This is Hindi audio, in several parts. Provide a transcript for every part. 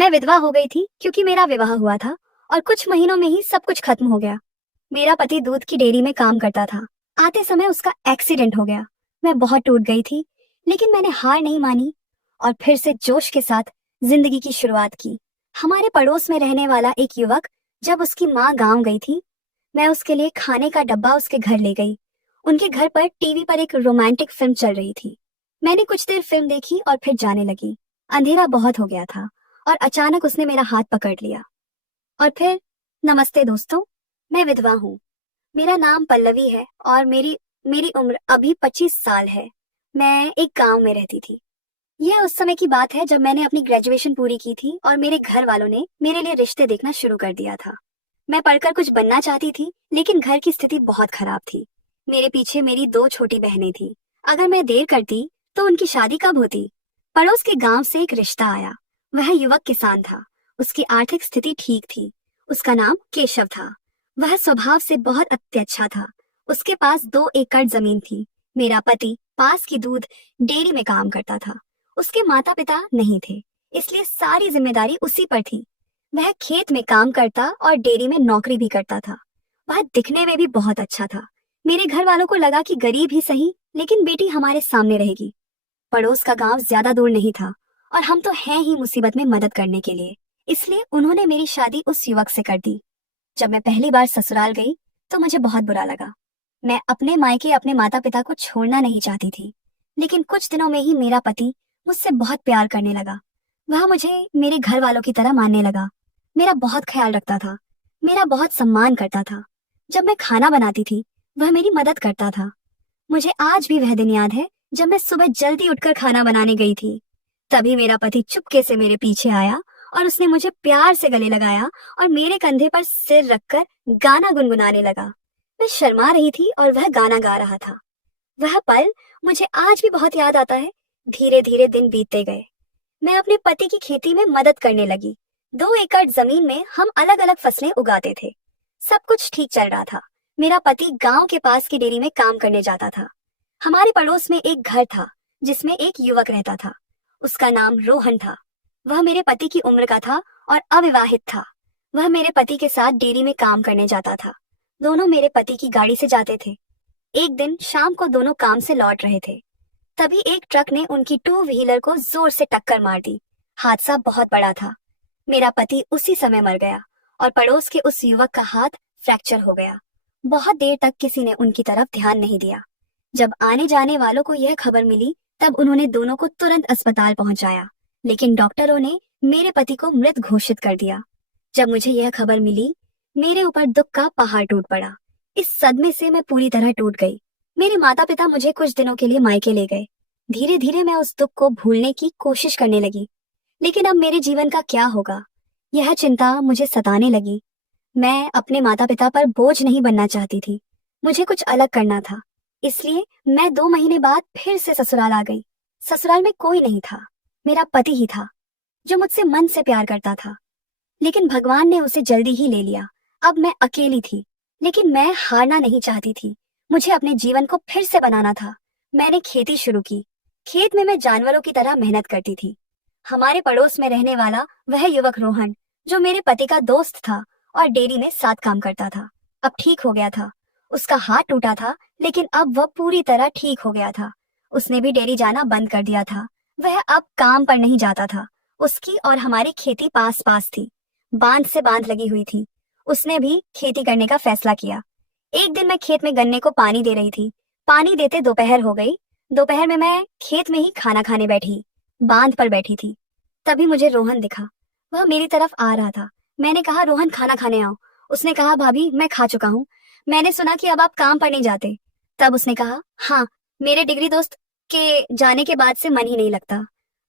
मैं विधवा हो गई थी क्योंकि मेरा विवाह हुआ था और कुछ महीनों में ही सब कुछ खत्म हो गया। मेरा पति दूध की डेयरी में काम करता था। आते समय उसका एक्सीडेंट हो गया। मैं बहुत टूट गई थी, लेकिन मैंने हार नहीं मानी और फिर से जोश के साथ जिंदगी की शुरुआत की। हमारे पड़ोस में रहने वाला एक युवक, जब उसकी माँ गांव गई थी, मैं उसके लिए खाने का डब्बा उसके घर ले गई। उनके घर पर टीवी पर एक रोमांटिक फिल्म चल रही थी। मैंने कुछ देर फिल्म देखी और फिर जाने लगी। अंधेरा बहुत हो गया था और अचानक उसने मेरा हाथ पकड़ लिया और फिर, नमस्ते दोस्तों, मैं विधवा हूँ। मेरा नाम पल्लवी है और मेरी मेरी उम्र अभी 25 साल है। मैं एक गांव में रहती थी। यह उस समय की बात है जब मैंने अपनी ग्रेजुएशन पूरी की थी और मेरे घर वालों ने मेरे लिए रिश्ते देखना शुरू कर दिया था। मैं पढ़कर कुछ बनना चाहती थी, लेकिन घर की स्थिति बहुत खराब थी। मेरे पीछे मेरी 2 छोटी बहनें थी। अगर मैं देर करती तो उनकी शादी कब होती? पड़ोस के गांव से एक रिश्ता आया। वह युवक किसान था। उसकी आर्थिक स्थिति ठीक थी। उसका नाम केशव था। वह स्वभाव से बहुत अत्यच्छा था। उसके पास 2 एकड़ जमीन थी। मेरा पति पास की दूध डेयरी में काम करता था। उसके माता पिता नहीं थे, इसलिए सारी जिम्मेदारी उसी पर थी। वह खेत में काम करता और डेयरी में नौकरी भी करता था। वह दिखने में भी बहुत अच्छा था। मेरे घर वालों को लगा कि गरीब ही सही, लेकिन बेटी हमारे सामने रहेगी। पड़ोस का गांव ज्यादा दूर नहीं था और हम तो हैं ही मुसीबत में मदद करने के लिए, इसलिए उन्होंने मेरी शादी उस युवक से कर दी। जब मैं पहली बार ससुराल गई तो मुझे बहुत बुरा लगा। मैं अपने मायके अपने माता पिता को छोड़ना नहीं चाहती थी, लेकिन कुछ दिनों में ही मेरा पति मुझसे बहुत प्यार करने लगा। वह मुझे मेरे घर वालों की तरह मानने लगा। मेरा बहुत ख्याल रखता था, मेरा बहुत सम्मान करता था। जब मैं खाना बनाती थी, वह मेरी मदद करता था। मुझे आज भी वह दिन याद है जब मैं सुबह जल्दी उठकर खाना बनाने गई थी। तभी मेरा पति चुपके से मेरे पीछे आया और उसने मुझे प्यार से गले लगाया और मेरे कंधे पर सिर रखकर गाना गुनगुनाने लगा। मैं शर्मा रही थी और वह गाना गा रहा था। वह पल मुझे आज भी बहुत याद आता है। धीरे धीरे दिन बीतते गए। मैं अपने पति की खेती में मदद करने लगी। 2 एकड़ जमीन में हम अलग अलग फसलें उगाते थे। सब कुछ ठीक चल रहा था। मेरा पति गांव के पास की डेयरी में काम करने जाता था। हमारे पड़ोस में एक घर था जिसमें एक युवक रहता था। उसका नाम रोहन था। वह मेरे पति की उम्र का था और अविवाहित था। वह मेरे पति के साथ डेयरी में काम करने जाता था। दोनों मेरे पति की गाड़ी से जाते थे। एक दिन शाम को दोनों काम से लौट रहे थे। तभी एक ट्रक ने उनकी 2 व्हीलर को जोर से टक्कर मार दी। हादसा बहुत बड़ा था। मेरा पति उसी समय मर गया और पड़ोस के उस युवक का हाथ फ्रैक्चर हो गया। बहुत देर तक किसी ने उनकी तरफ ध्यान नहीं दिया। जब आने जाने वालों को यह खबर मिली, तब उन्होंने दोनों को तुरंत अस्पताल पहुंचाया, लेकिन डॉक्टरों ने मेरे पति को मृत घोषित कर दिया। जब मुझे यह खबर मिली, मेरे ऊपर दुख का पहाड़ टूट पड़ा। इस सदमे से मैं पूरी तरह टूट गई। मेरे माता पिता मुझे कुछ दिनों के लिए मायके ले गए। धीरे धीरे मैं उस दुख को भूलने की कोशिश करने लगी, लेकिन अब मेरे जीवन का क्या होगा, यह चिंता मुझे सताने लगी। मैं अपने माता पिता पर बोझ नहीं बनना चाहती थी। मुझे कुछ अलग करना था, इसलिए मैं 2 महीने बाद फिर से ससुराल आ गई। ससुराल में कोई नहीं था, मेरा पति ही था जो मुझसे मन से प्यार करता था, लेकिन भगवान ने उसे जल्दी ही ले लिया। अब मैं अकेली थी, लेकिन मैं हारना नहीं चाहती थी। मुझे अपने जीवन को फिर से बनाना था। मैंने खेती शुरू की। खेत में मैं जानवरों की तरह मेहनत करती थी। हमारे पड़ोस में रहने वाला वह युवक रोहन, जो मेरे पति का दोस्त था और डेयरी में साथ काम करता था, अब ठीक हो गया था। उसका हाथ टूटा था, लेकिन अब वह पूरी तरह ठीक हो गया था। उसने भी डेयरी जाना बंद कर दिया था। वह अब काम पर नहीं जाता था। उसकी और हमारी खेती पास पास थी, बांध से बांध लगी हुई थी। उसने भी खेती करने का फैसला किया। एक दिन मैं खेत में गन्ने को पानी दे रही थी। पानी देते दोपहर हो गई। दोपहर में मैं खेत में ही खाना खाने बैठी, बांध पर बैठी थी। तभी मुझे रोहन दिखा। वह मेरी तरफ आ रहा था। मैंने कहा, रोहन खाना खाने आओ। उसने कहा, भाभी मैं खा चुका हूँ। मैंने सुना कि अब आप काम पर नहीं जाते। तब उसने कहा, हाँ, मेरे डिग्री दोस्त के जाने के बाद से मन ही नहीं लगता।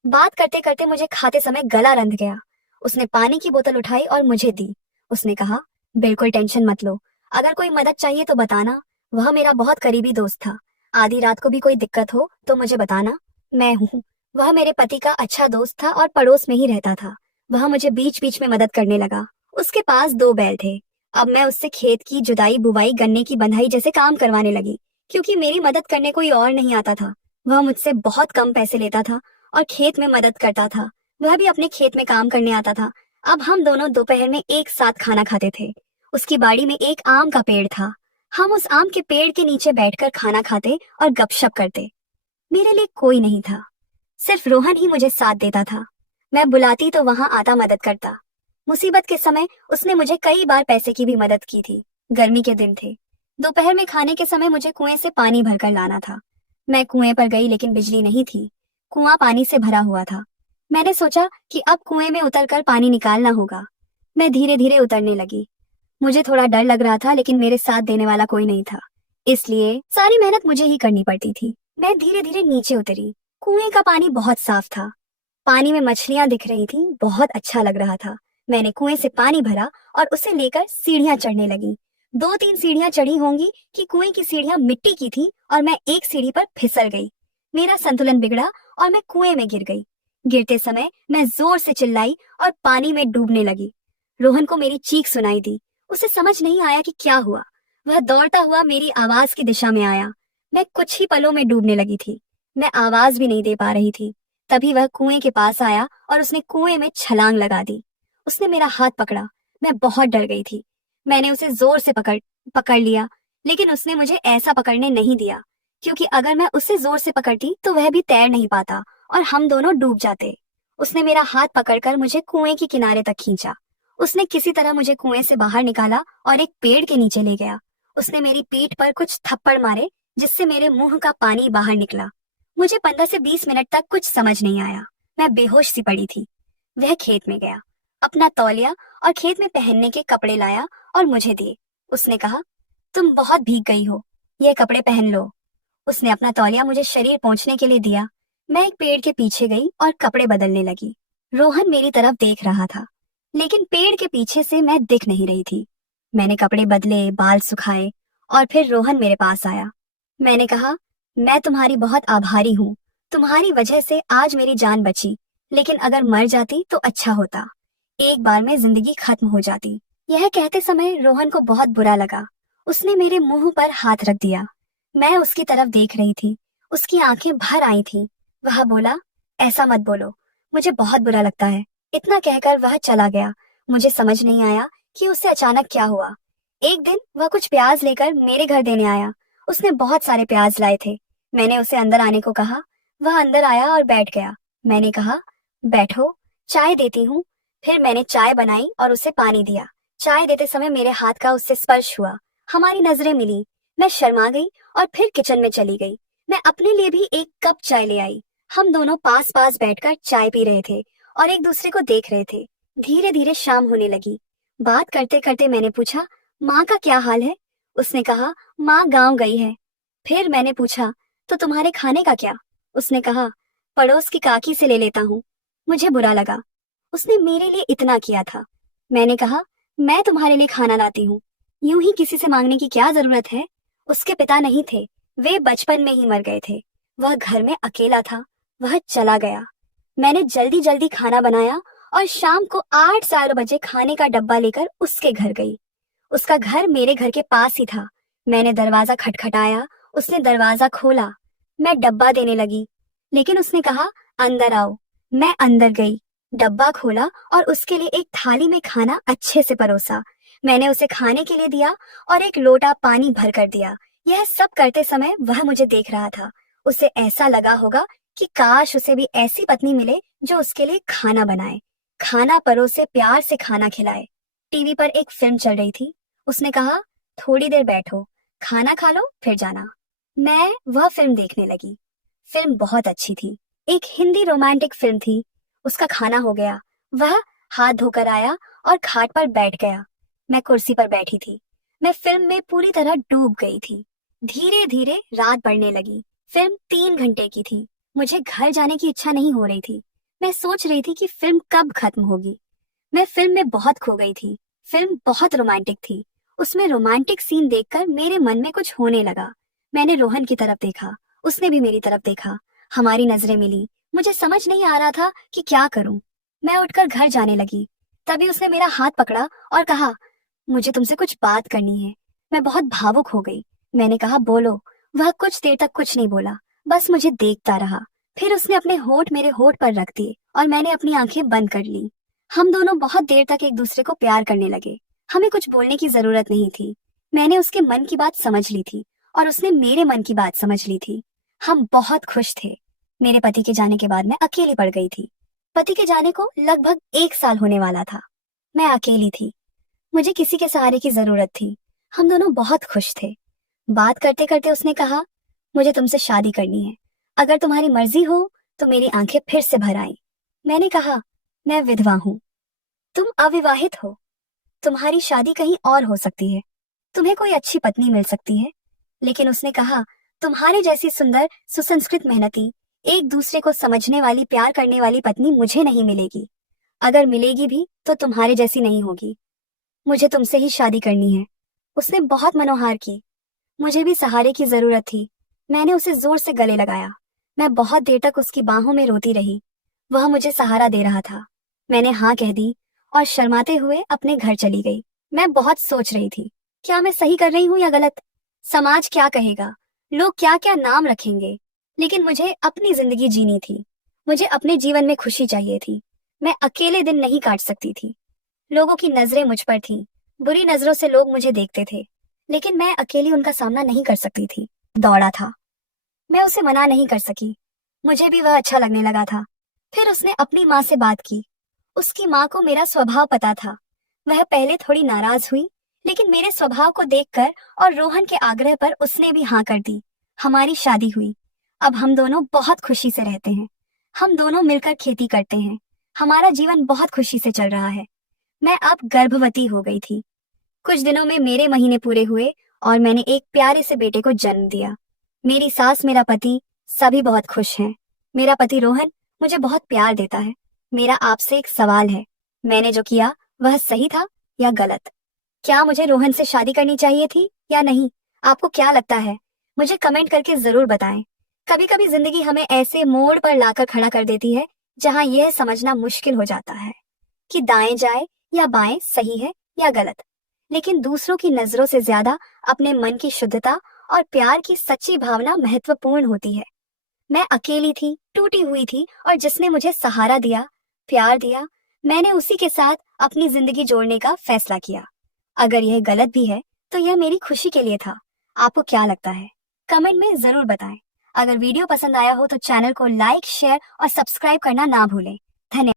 बात करते करते मुझे खाते समय गला रंध गया। उसने पानी की बोतल उठाई और मुझे दी। उसने कहा, बिल्कुल टेंशन मत लो, अगर कोई मदद चाहिए तो बताना। वह मेरा बहुत करीबी दोस्त था। आधी रात को भी कोई दिक्कत हो तो मुझे बताना, मैं हूँ। वह मेरे पति का अच्छा दोस्त था और पड़ोस में ही रहता था। वह मुझे बीच बीच में मदद करने लगा। उसके पास 2 बैल थे। अब मैं उससे खेत की जुताई, बुवाई, गन्ने की बंधाई जैसे काम करवाने लगी, क्योंकि मेरी मदद करने कोई और नहीं आता था। वह मुझसे बहुत कम पैसे लेता था और खेत में मदद करता था। वह भी अपने खेत में काम करने आता था। अब हम दोनों दोपहर में एक साथ खाना खाते थे। उसकी बाड़ी में एक आम का पेड़ था। हम उस आम के पेड़ के नीचे बैठकर खाना खाते और गपशप करते। मेरे लिए कोई नहीं था, सिर्फ रोहन ही मुझे साथ देता था। मैं बुलाती तो वहां आता मदद करता। मुसीबत के समय उसने मुझे कई बार पैसे की भी मदद की थी। गर्मी के दिन थे। दोपहर में खाने के समय मुझे कुएं से पानी भरकर लाना था। मैं कुएं पर गई लेकिन बिजली नहीं थी। कुआं पानी से भरा हुआ था। मैंने सोचा कि अब कुएं में उतरकर पानी निकालना होगा। मैं धीरे धीरे उतरने लगी। मुझे थोड़ा डर लग रहा था लेकिन मेरे साथ देने वाला कोई नहीं था, इसलिए सारी मेहनत मुझे ही करनी पड़ती थी। मैं धीरे धीरे नीचे उतरी। कुएं का पानी बहुत साफ था। पानी में मछलियां दिख रही थी। बहुत अच्छा लग रहा था। मैंने कुएं से पानी भरा और उसे लेकर सीढ़ियां चढ़ने लगी। 2-3 सीढ़ियां चढ़ी होंगी कि कुएं की सीढ़ियां मिट्टी की थी और मैं एक सीढ़ी पर फिसल गई। मेरा संतुलन बिगड़ा और मैं कुएं में गिर गई। गिरते समय मैं जोर से चिल्लाई और पानी में डूबने लगी। रोहन को मेरी चीख सुनाई दी। उसे समझ नहीं आया कि क्या हुआ। वह दौड़ता हुआ मेरी आवाज की दिशा में आया। मैं कुछ ही पलों में डूबने लगी थी। मैं आवाज भी नहीं दे पा रही थी। तभी वह कुएं के पास आया और उसने कुएं में छलांग लगा दी। उसने मेरा हाथ पकड़ा। मैं बहुत डर गई थी। मैंने उसे जोर से पकड़ लिया, लेकिन उसने मुझे ऐसा पकड़ने नहीं दिया, क्योंकि अगर मैं उसे जोर से पकड़ती तो वह भी तैर नहीं पाता और हम दोनों डूब जाते। उसने मेरा हाथ पकड़कर मुझे कुएं के किनारे तक खींचा। उसने किसी तरह मुझे कुएं से बाहर निकाला और एक पेड़ के नीचे ले गया। उसने मेरी पीठ पर कुछ थप्पड़ मारे, जिससे मेरे मुंह का पानी बाहर निकला। मुझे 15 से 20 मिनट तक कुछ समझ नहीं आया। मैं बेहोश सी पड़ी थी। वह खेत में गया, अपना तौलिया और खेत में पहनने के कपड़े लाया और मुझे दिए। उसने कहा, तुम बहुत भीग गई हो, ये कपड़े पहन लो। उसने अपना तौलिया मुझे शरीर पोंछने के लिए दिया। मैं एक पेड़ के पीछे गई और कपड़े बदलने लगी। रोहन मेरी तरफ देख रहा था, लेकिन पेड़ के पीछे से मैं दिख नहीं रही थी। मैंने कपड़े बदले, बाल सुखाए और फिर रोहन मेरे पास आया। मैंने कहा, मैं तुम्हारी बहुत आभारी हूँ। तुम्हारी वजह से आज मेरी जान बची, लेकिन अगर मर जाती तो अच्छा होता। एक बार में जिंदगी खत्म हो जाती। यह कहते समय रोहन को बहुत बुरा लगा। उसने मेरे मुंह पर हाथ रख दिया। मैं उसकी तरफ देख रही थी। उसकी आंखें भर आई थी। वह बोला, ऐसा मत बोलो, मुझे बहुत बुरा लगता है। इतना कहकर वह चला गया। मुझे समझ नहीं आया कि उससे अचानक क्या हुआ। एक दिन वह कुछ प्याज लेकर मेरे घर देने आया। उसने बहुत सारे प्याज लाए थे। मैंने उसे अंदर आने को कहा। वह अंदर आया और बैठ गया। मैंने कहा, बैठो, चाय देती हूँ। फिर मैंने चाय बनाई और उसे पानी दिया। चाय देते समय मेरे हाथ का उससे स्पर्श हुआ। हमारी नजरें मिली। मैं शर्मा गई और फिर किचन में चली गई। मैं अपने लिए भी एक कप चाय ले आई। हम दोनों पास पास बैठकर चाय पी रहे थे और एक दूसरे को देख रहे थे। धीरे धीरे शाम होने लगी। बात करते करते मैंने पूछा, माँ का क्या हाल है? उसने कहा, माँ गांव गई है। फिर मैंने पूछा, तो तुम्हारे खाने का क्या? उसने कहा, पड़ोस की काकी से ले लेता हूँ। मुझे बुरा लगा। उसने मेरे लिए इतना किया था। मैंने कहा, मैं तुम्हारे लिए खाना लाती हूँ। यूं ही किसी से मांगने की क्या जरूरत है? उसके पिता नहीं थे, वे बचपन में ही मर गए थे। वह घर में अकेला था। वह चला गया। मैंने जल्दी जल्दी खाना बनाया और शाम को 8-4 बजे खाने का डब्बा लेकर उसके घर गई। उसका घर मेरे घर के पास ही था। मैंने दरवाजा खटखटाया। उसने दरवाजा खोला। मैं डब्बा देने लगी, लेकिन उसने कहा, अंदर आओ। मैं अंदर गई, डब्बा खोला और उसके लिए एक थाली में खाना अच्छे से परोसा। मैंने उसे खाने के लिए दिया और एक लोटा पानी भर कर दिया। यह सब करते समय वह मुझे देख रहा था। उसे ऐसा लगा होगा कि काश उसे भी ऐसी पत्नी मिले जो उसके लिए खाना बनाए, खाना परोसे, प्यार से खाना खिलाए। टीवी पर एक फिल्म चल रही थी। उसने कहा, थोड़ी देर बैठो, खाना खा लो फिर जाना। मैं वह फिल्म देखने लगी। फिल्म बहुत अच्छी थी। एक हिंदी रोमांटिक फिल्म थी। उसका खाना हो गया। वह हाथ धोकर आया और खाट पर बैठ गया। मैं कुर्सी पर बैठी थी। मैं फिल्म में पूरी तरह डूब गई थी। धीरे धीरे रात बढ़ने लगी। फिल्म 3 घंटे की थी। मुझे घर जाने की इच्छा नहीं हो रही थी। मैं सोच रही थी कि फिल्म कब खत्म होगी। मैं फिल्म में बहुत खो गई थी। फिल्म बहुत रोमांटिक थी। उसमें रोमांटिक सीन देखकर मेरे मन में कुछ होने लगा। मैंने रोहन की तरफ देखा। उसने भी मेरी तरफ देखा। हमारी नजरें मिली। मुझे समझ नहीं आ रहा था कि क्या करूं। मैं उठकर घर जाने लगी। तभी उसने मेरा हाथ पकड़ा और कहा, मुझे तुमसे कुछ बात करनी है। मैं बहुत भावुक हो गई। मैंने कहा, बोलो। वह कुछ देर तक कुछ नहीं बोला, बस मुझे देखता रहा। फिर उसने अपने होठ मेरे होठ पर रख दिए और मैंने अपनी आंखें बंद कर ली। हम दोनों बहुत देर तक एक दूसरे को प्यार करने लगे। हमें कुछ बोलने की जरूरत नहीं थी। मैंने उसके मन की बात समझ ली थी और उसने मेरे मन की बात समझ ली थी। हम बहुत खुश थे। मेरे पति के जाने के बाद मैं अकेली पड़ गई थी। पति के जाने को लगभग 1 साल होने वाला था। मैं अकेली थी। मुझे किसी के सहारे की जरूरत थी। हम दोनों बहुत खुश थे। बात करते करते उसने कहा, मुझे तुमसे शादी करनी है। अगर तुम्हारी मर्जी हो तो मेरी आंखें फिर से भर आईं। मैंने कहा, मैं विधवा हूँ, तुम अविवाहित हो, तुम्हारी शादी कहीं और हो सकती है, तुम्हें कोई अच्छी पत्नी मिल सकती है। लेकिन उसने कहा, तुम्हारे जैसी सुंदर, सुसंस्कृत, मेहनती, एक दूसरे को समझने वाली, प्यार करने वाली पत्नी मुझे नहीं मिलेगी। अगर मिलेगी भी तो तुम्हारे जैसी नहीं होगी। मुझे तुमसे ही शादी करनी है। उसने बहुत मनोहार की। मुझे भी सहारे की जरूरत थी। मैंने उसे जोर से गले लगाया। मैं बहुत देर तक उसकी बाहों में रोती रही। वह मुझे सहारा दे रहा था। मैंने हाँ कह दी और शर्माते हुए अपने घर चली गई। मैं बहुत सोच रही थी, क्या मैं सही कर रही हूँ या गलत? समाज क्या कहेगा, लोग क्या क्या नाम रखेंगे? लेकिन मुझे अपनी जिंदगी जीनी थी। मुझे अपने जीवन में खुशी चाहिए थी। मैं अकेले दिन नहीं काट सकती थी। लोगों की नजरें मुझ पर थीं। बुरी नजरों से लोग मुझे देखते थे, लेकिन मैं अकेली उनका सामना नहीं कर सकती थी। दौड़ा था। मैं उसे मना नहीं कर सकी। मुझे भी वह अच्छा लगने लगा था। फिर उसने अपनी माँ से बात की। उसकी माँ को मेरा स्वभाव पता था। वह पहले थोड़ी नाराज हुई, लेकिन मेरे स्वभाव को देखकर और रोहन के आग्रह पर उसने भी हाँ कर दी। हमारी शादी हुई। अब हम दोनों बहुत खुशी से रहते हैं। हम दोनों मिलकर खेती करते हैं। हमारा जीवन बहुत खुशी से चल रहा है। मैं अब गर्भवती हो गई थी। कुछ दिनों में मेरे महीने पूरे हुए और मैंने एक प्यारे से बेटे को जन्म दिया। मेरी सास, मेरा पति, सभी बहुत खुश हैं। मेरा पति रोहन मुझे बहुत प्यार देता है। मेरा आपसे एक सवाल है, मैंने जो किया वह सही था या गलत? क्या मुझे रोहन से शादी करनी चाहिए थी या नहीं? आपको क्या लगता है? मुझे कमेंट करके जरूर बताएं। कभी कभी जिंदगी हमें ऐसे मोड़ पर लाकर खड़ा कर देती है जहां यह समझना मुश्किल हो जाता है कि दाएं जाए या बाएं, सही है या गलत। लेकिन दूसरों की नजरों से ज्यादा अपने मन की शुद्धता और प्यार की सच्ची भावना महत्वपूर्ण होती है। मैं अकेली थी, टूटी हुई थी, और जिसने मुझे सहारा दिया, प्यार दिया, मैंने उसी के साथ अपनी जिंदगी जोड़ने का फैसला किया। अगर यह गलत भी है तो यह मेरी खुशी के लिए था। आपको क्या लगता है? कमेंट में जरूर बताएं। अगर वीडियो पसंद आया हो तो चैनल को लाइक, शेयर और सब्सक्राइब करना ना भूलें। धन्यवाद।